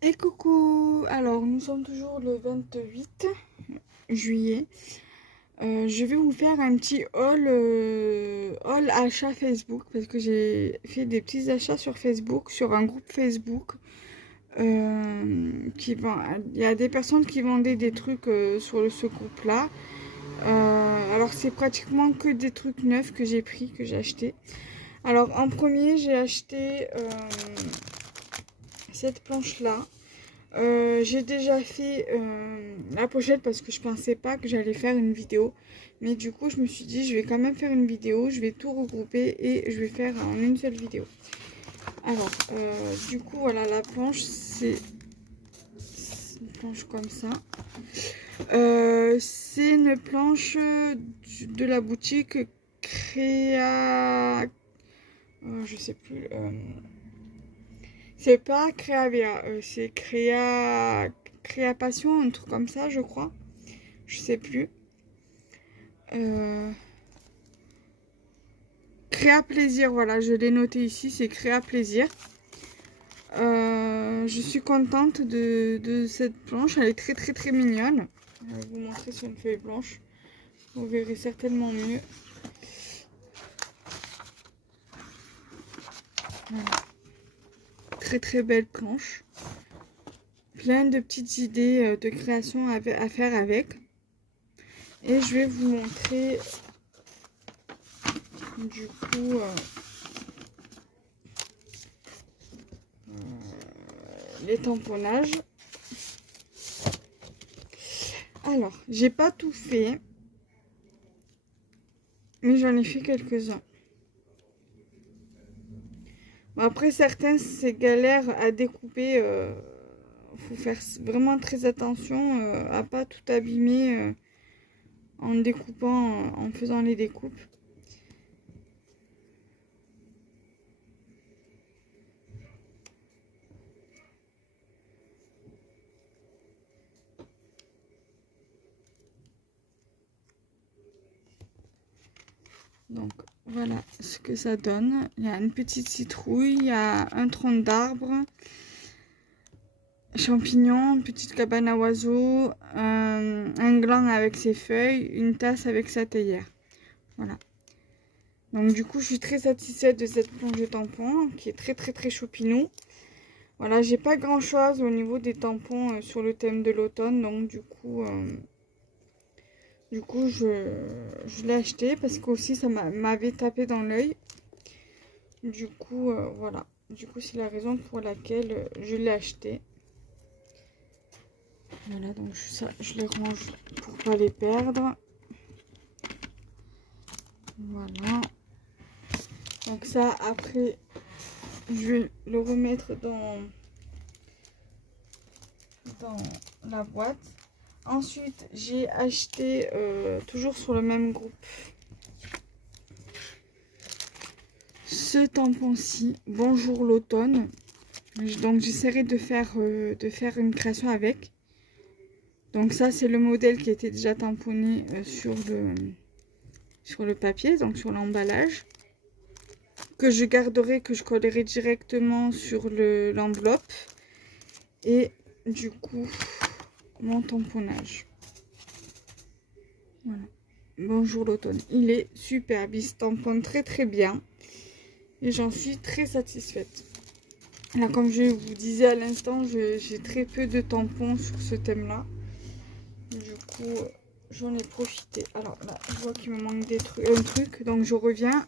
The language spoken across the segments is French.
Et coucou! Alors, nous sommes toujours le 28 juillet. Je vais vous faire un petit haul achat Facebook parce que j'ai fait des petits achats sur Facebook, sur un groupe Facebook. Il y a des personnes qui vendaient des trucs sur ce groupe-là. Alors, c'est pratiquement que des trucs neufs que j'ai pris, que j'ai acheté. Alors, en premier, j'ai acheté cette planche-là. J'ai déjà fait la pochette parce que je pensais pas que j'allais faire une vidéo. Mais du coup, je me suis dit, je vais quand même faire une vidéo. Je vais tout regrouper et je vais faire en une seule vidéo. Alors, du coup, voilà, la planche, c'est une planche comme ça. C'est une planche de la boutique Créa... je sais plus... c'est pas Créavia, c'est Créa Passion, un truc comme ça, je crois. Je sais plus. Créa Plaisir, voilà, je l'ai noté ici, c'est Créa Plaisir. Je suis contente de cette planche, elle est très mignonne. Je vais vous montrer sur une feuille blanche. Vous verrez certainement mieux. Voilà. Très belle planche. Plein de petites idées de création à faire avec. Et je vais vous montrer du coup les tamponnages. Alors, j'ai pas tout fait, mais j'en ai fait quelques-uns. Bon, après, certains, c'est galère à découper. Faut faire vraiment très attention à pas tout abîmer en découpant, en faisant les découpes. Donc voilà ce que ça donne. Il y a une petite citrouille, il y a un tronc d'arbre, champignons, une petite cabane à oiseaux, un gland avec ses feuilles, une tasse avec sa théière. Voilà. Donc du coup je suis très satisfaite de cette planche de tampons qui est très chopinou. Voilà, j'ai pas grand chose au niveau des tampons sur le thème de l'automne, donc du coup je l'ai acheté parce qu'aussi ça m'avait tapé dans l'œil. Du coup, voilà. Du coup, c'est la raison pour laquelle je l'ai acheté. Voilà, donc je les range pour pas les perdre. Voilà. Donc ça, après, je vais le remettre dans la boîte. Ensuite, j'ai acheté, toujours sur le même groupe, ce tampon-ci, Bonjour l'automne. Donc j'essaierai de faire une création avec. Donc ça, c'est le modèle qui était déjà tamponné sur le papier, donc sur l'emballage. Que je garderai, que je collerai directement sur l'enveloppe. Et du coup, mon tamponnage. Voilà. Bonjour l'automne. Il est superbe, il se tamponne très bien. Et j'en suis très satisfaite. Là, comme je vous disais à l'instant, j'ai très peu de tampons sur ce thème-là. Du coup, j'en ai profité. Alors là, je vois qu'il me manque un truc, donc je reviens.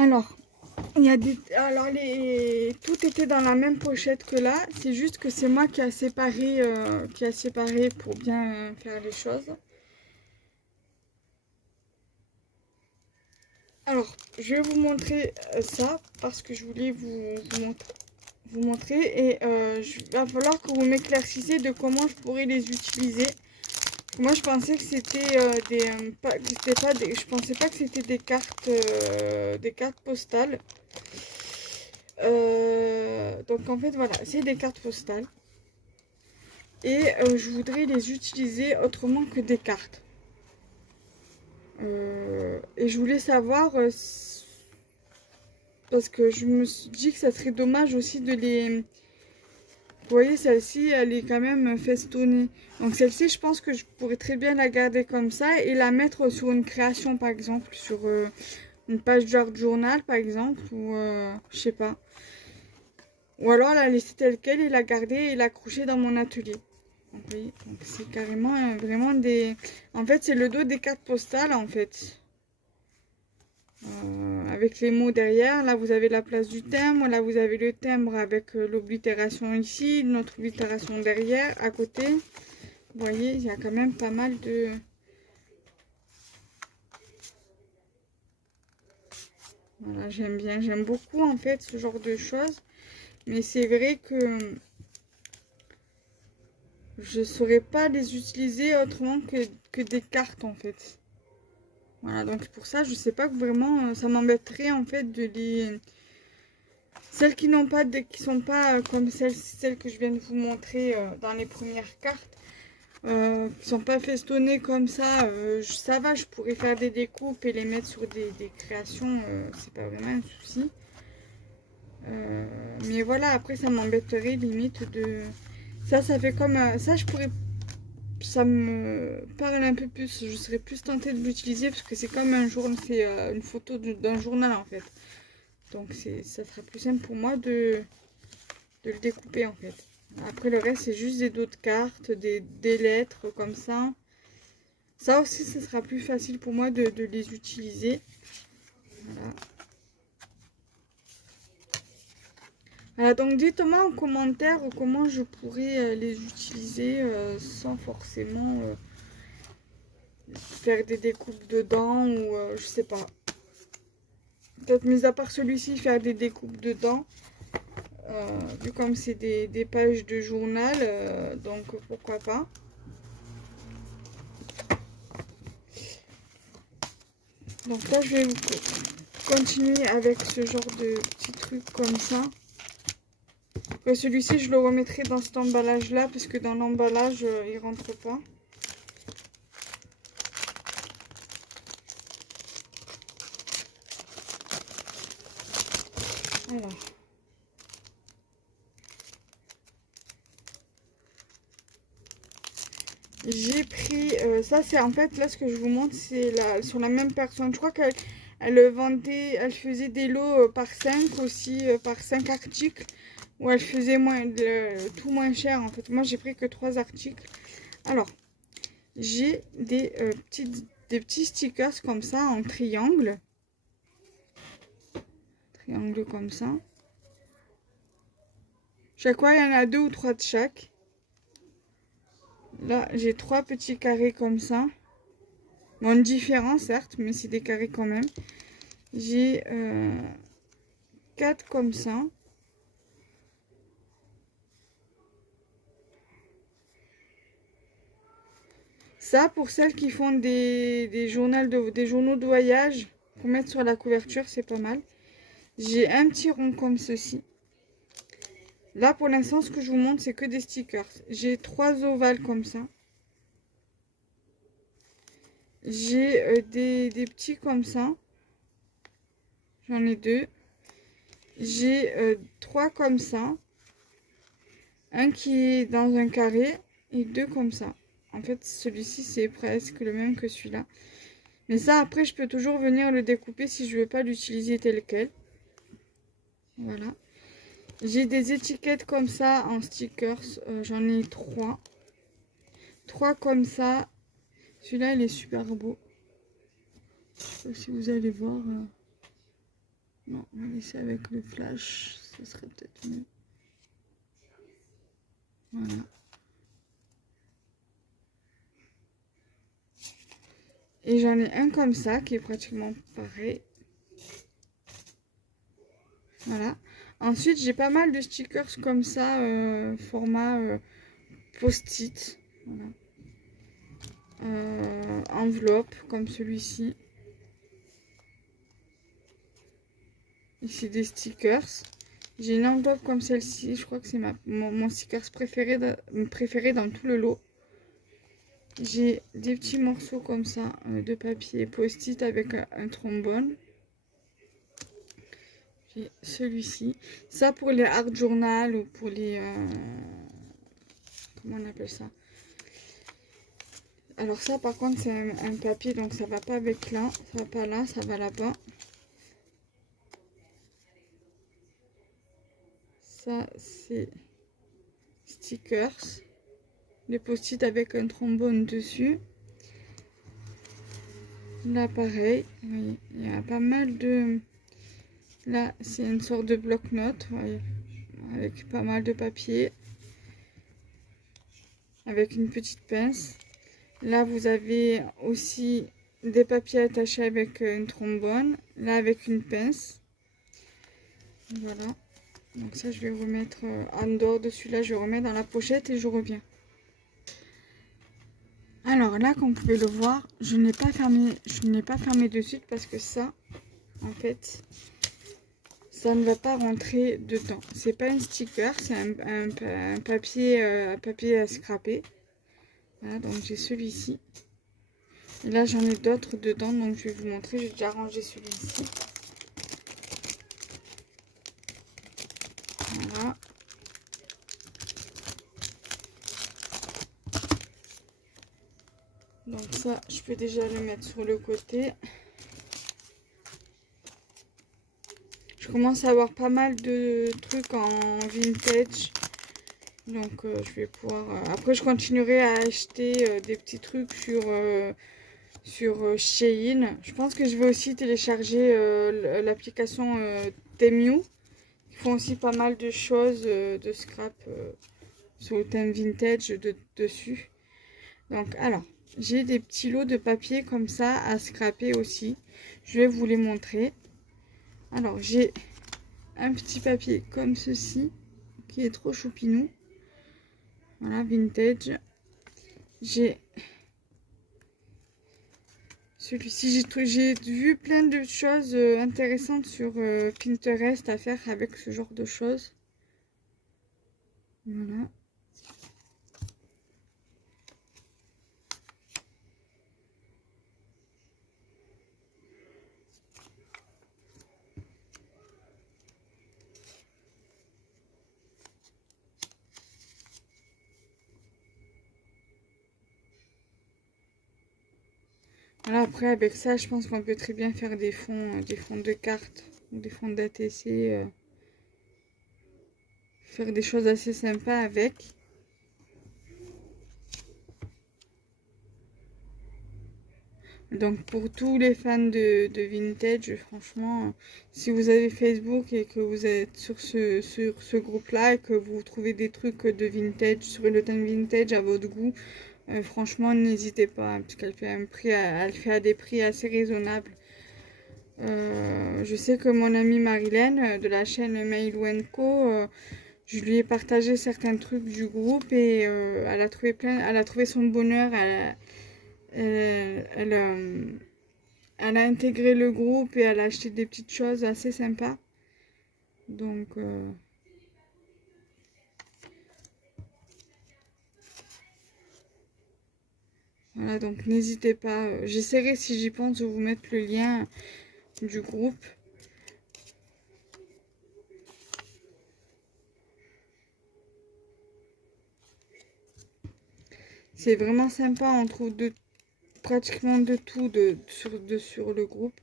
Alors, tout était dans la même pochette que là. C'est juste que c'est moi qui a séparé, pour bien faire les choses. Alors, je vais vous montrer ça parce que je voulais vous montrer et il va falloir que vous m'éclaircissiez de comment je pourrais les utiliser Moi, je pensais que c'était que c'était pas des, je pensais pas que c'était des cartes postales. Donc en fait, voilà, c'est des cartes postales. Et je voudrais les utiliser autrement que des cartes. Et je voulais savoir, parce que je me suis dit que ça serait dommage aussi de les... Vous voyez, celle-ci, elle est quand même festonnée. Donc celle-ci, je pense que je pourrais très bien la garder comme ça et la mettre sur une création, par exemple, sur une page d'art journal, par exemple, ou je sais pas. Ou alors la laisser telle quelle et la garder et l'accrocher dans mon atelier. Donc, oui, donc c'est carrément vraiment des... En fait, c'est le dos des cartes postales, en fait. Avec les mots derrière. Là, vous avez la place du timbre. Là, vous avez le timbre avec l'oblitération ici. Notre oblitération derrière, à côté. Vous voyez, il y a quand même pas mal de... Voilà, j'aime bien. J'aime beaucoup, en fait, ce genre de choses. Mais c'est vrai que je ne saurais pas les utiliser autrement que des cartes, en fait. Voilà, donc pour ça, je sais pas que vraiment, ça m'embêterait, en fait, de les... Celles qui n'ont pas, qui sont pas comme celles que je viens de vous montrer dans les premières cartes, qui sont pas festonnées comme ça, ça va, je pourrais faire des découpes et les mettre sur des créations, c'est pas vraiment un souci. Mais voilà, après ça m'embêterait limite de... Ça fait comme... ça, je pourrais... Ça me parle un peu plus, je serais plus tentée de l'utiliser parce que c'est comme un jour, c'est une photo d'un journal en fait. Donc ça sera plus simple pour moi de le découper en fait. Après le reste c'est juste des dos de cartes, des lettres comme ça. Ça aussi ça sera plus facile pour moi de les utiliser. Voilà. Voilà, donc dites-moi en commentaire comment je pourrais les utiliser sans forcément faire des découpes dedans ou je sais pas. Peut-être mis à part celui-ci faire des découpes dedans. Vu comme c'est des pages de journal, donc pourquoi pas. Donc là je vais continuer avec ce genre de petits trucs comme ça. Celui-ci je le remettrai dans cet emballage là parce que dans l'emballage il rentre pas. Alors. J'ai pris, ça c'est en fait, là ce que je vous montre, c'est sur la même personne. Je crois qu'elle vendait, elle faisait des lots par 5 aussi, par 5 articles, où elle faisait tout moins cher en fait. Moi j'ai pris que 3 articles. Alors, j'ai des petits stickers comme ça en triangle. Triangle comme ça. Chaque fois il y en a 2 ou 3 de chaque. Là, j'ai 3 petits carrés comme ça. Bon, différents, certes, mais c'est des carrés quand même. J'ai 4 comme ça. Ça, pour celles qui font des journaux de voyage, pour mettre sur la couverture, c'est pas mal. J'ai un petit rond comme ceci. Là, pour l'instant, ce que je vous montre, c'est que des stickers. J'ai 3 ovales comme ça. J'ai des petits comme ça. J'en ai 2. J'ai 3 comme ça. Un qui est dans un carré et 2 comme ça. En fait, celui-ci, c'est presque le même que celui-là. Mais ça, après, je peux toujours venir le découper si je veux pas l'utiliser tel quel. Voilà. J'ai des étiquettes comme ça en stickers. J'en ai 3. 3 comme ça. Celui-là, il est super beau. Je sais pas si vous allez voir. Non, on va laisser avec le flash. Ce serait peut-être mieux. Voilà. Et j'en ai un comme ça qui est pratiquement pareil. Voilà. Ensuite, j'ai pas mal de stickers comme ça, format post-it. Voilà. enveloppe comme celui-ci. Ici des stickers. J'ai une enveloppe comme celle-ci. Je crois que c'est mon stickers préféré dans tout le lot. J'ai des petits morceaux comme ça de papier post-it avec un trombone. J'ai celui-ci. Ça pour les art journal ou pour les... comment on appelle ça? Alors ça par contre c'est un papier donc ça va pas avec là. Ça va pas là, ça va là-bas. Ça c'est stickers. Les post-it avec un trombone dessus. Là pareil, oui, il y a pas mal de... Là c'est une sorte de bloc-notes, avec pas mal de papier. Avec une petite pince. Là vous avez aussi des papiers attachés avec une trombone. Là avec une pince. Voilà. Donc ça je vais remettre en dehors de celui-là, je remets dans la pochette et je reviens. Alors là, comme vous pouvez le voir, je n'ai pas fermé de suite parce que ça, en fait, ça ne va pas rentrer dedans. C'est pas un sticker, c'est un papier à scraper. Voilà, donc j'ai celui-ci. Et là, j'en ai d'autres dedans, donc je vais vous montrer. J'ai déjà rangé celui-ci. Voilà. Donc ça, je peux déjà le mettre sur le côté. Je commence à avoir pas mal de trucs en vintage. Donc je vais pouvoir... après, je continuerai à acheter des petits trucs sur Shein. Je pense que je vais aussi télécharger l'application Temu. Ils font aussi pas mal de choses de scrap sur le thème vintage dessus. Donc alors, j'ai des petits lots de papier comme ça à scraper aussi. Je vais vous les montrer. Alors, j'ai un petit papier comme ceci, qui est trop choupinou. Voilà, vintage. J'ai celui-ci, j'ai vu plein de choses intéressantes sur Pinterest à faire avec ce genre de choses. Voilà. Voilà, après avec ça, je pense qu'on peut très bien faire des fonds de cartes ou des fonds d'ATC, faire des choses assez sympas avec. Donc pour tous les fans de vintage, franchement, si vous avez Facebook et que vous êtes sur ce groupe-là et que vous trouvez des trucs de vintage, sur le thème vintage à votre goût, franchement, n'hésitez pas, hein, parce qu'elle fait elle fait à des prix assez raisonnables. Je sais que mon amie Marilyn de la chaîne Mail Co, je lui ai partagé certains trucs du groupe et elle a trouvé son bonheur. Elle a intégré le groupe et elle a acheté des petites choses assez sympas. Donc voilà, donc n'hésitez pas. J'essaierai, si j'y pense, de vous mettre le lien du groupe. C'est vraiment sympa, on trouve pratiquement de tout sur le groupe.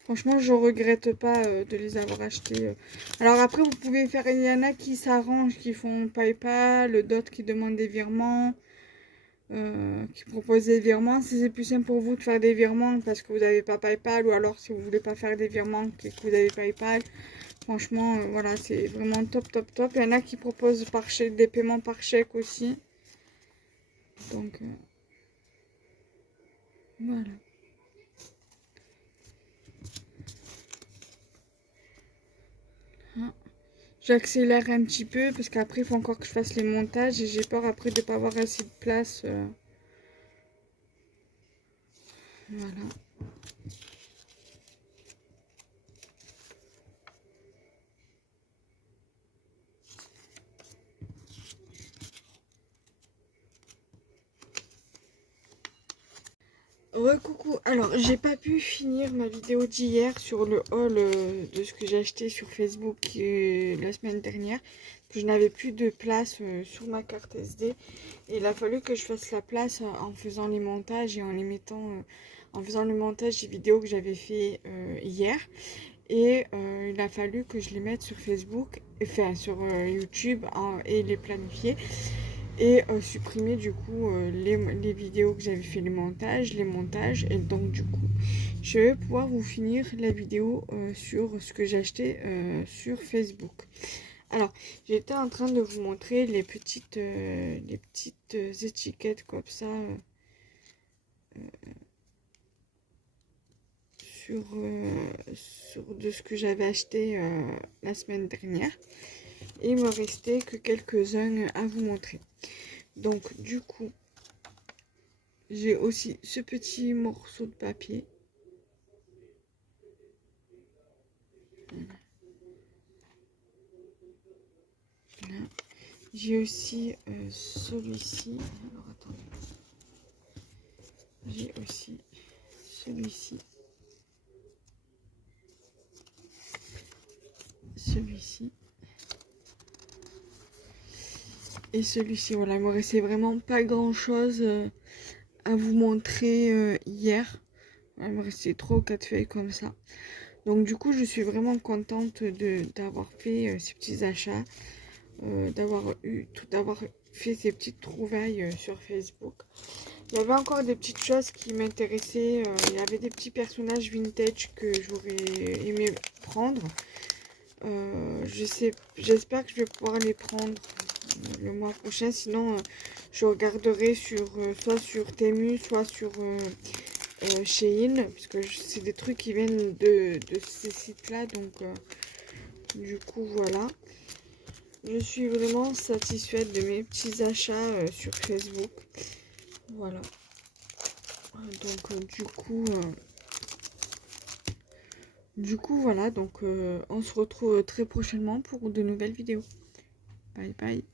Franchement, je regrette pas de les avoir achetés. Alors après, vous pouvez faire, il y en a qui s'arrangent, qui font PayPal, d'autres qui demandent des virements, qui proposent des virements. Si c'est plus simple pour vous de faire des virements parce que vous n'avez pas PayPal, ou alors si vous voulez pas faire des virements et que vous avez PayPal, franchement, voilà, c'est vraiment top, top, top. Il y en a qui proposent des paiements par chèque aussi. Donc, voilà. j'accélère un petit peu parce qu'après, il faut encore que je fasse les montages et j'ai peur après de ne pas avoir assez de place. Voilà. Coucou, alors j'ai pas pu finir ma vidéo d'hier sur le haul de ce que j'ai acheté sur Facebook la semaine dernière. Je n'avais plus de place sur ma carte SD et il a fallu que je fasse la place en faisant les montages et en les mettant, en faisant le montage des vidéos que j'avais fait hier. Et il a fallu que je les mette sur Facebook, enfin sur YouTube et les planifier. Et supprimer du coup les vidéos que j'avais fait les montages et donc du coup je vais pouvoir vous finir la vidéo sur ce que j'ai acheté sur Facebook. Alors j'étais en train de vous montrer les petites étiquettes comme ça sur de ce que j'avais acheté la semaine dernière et il me restait que quelques-uns à vous montrer. Donc du coup j'ai aussi ce petit morceau de papier. Voilà. J'ai aussi celui-ci. Alors attendez. J'ai aussi celui-ci. Celui-ci. Et celui-ci. Voilà, il me restait vraiment pas grand-chose à vous montrer hier. Il me restait 3 ou 4 feuilles comme ça. Donc du coup, je suis vraiment contente d'avoir fait ces petits achats. D'avoir fait ces petites trouvailles sur Facebook. Il y avait encore des petites choses qui m'intéressaient. Il y avait des petits personnages vintage que j'aurais aimé prendre. J'espère que je vais pouvoir les prendre le mois prochain. Sinon, je regarderai soit sur Temu, soit sur Shein. Puisque c'est des trucs qui viennent de ces sites-là. Donc, du coup, voilà. Je suis vraiment satisfaite de mes petits achats sur Facebook. Voilà. Donc du coup voilà. Donc on se retrouve très prochainement pour de nouvelles vidéos. Bye bye.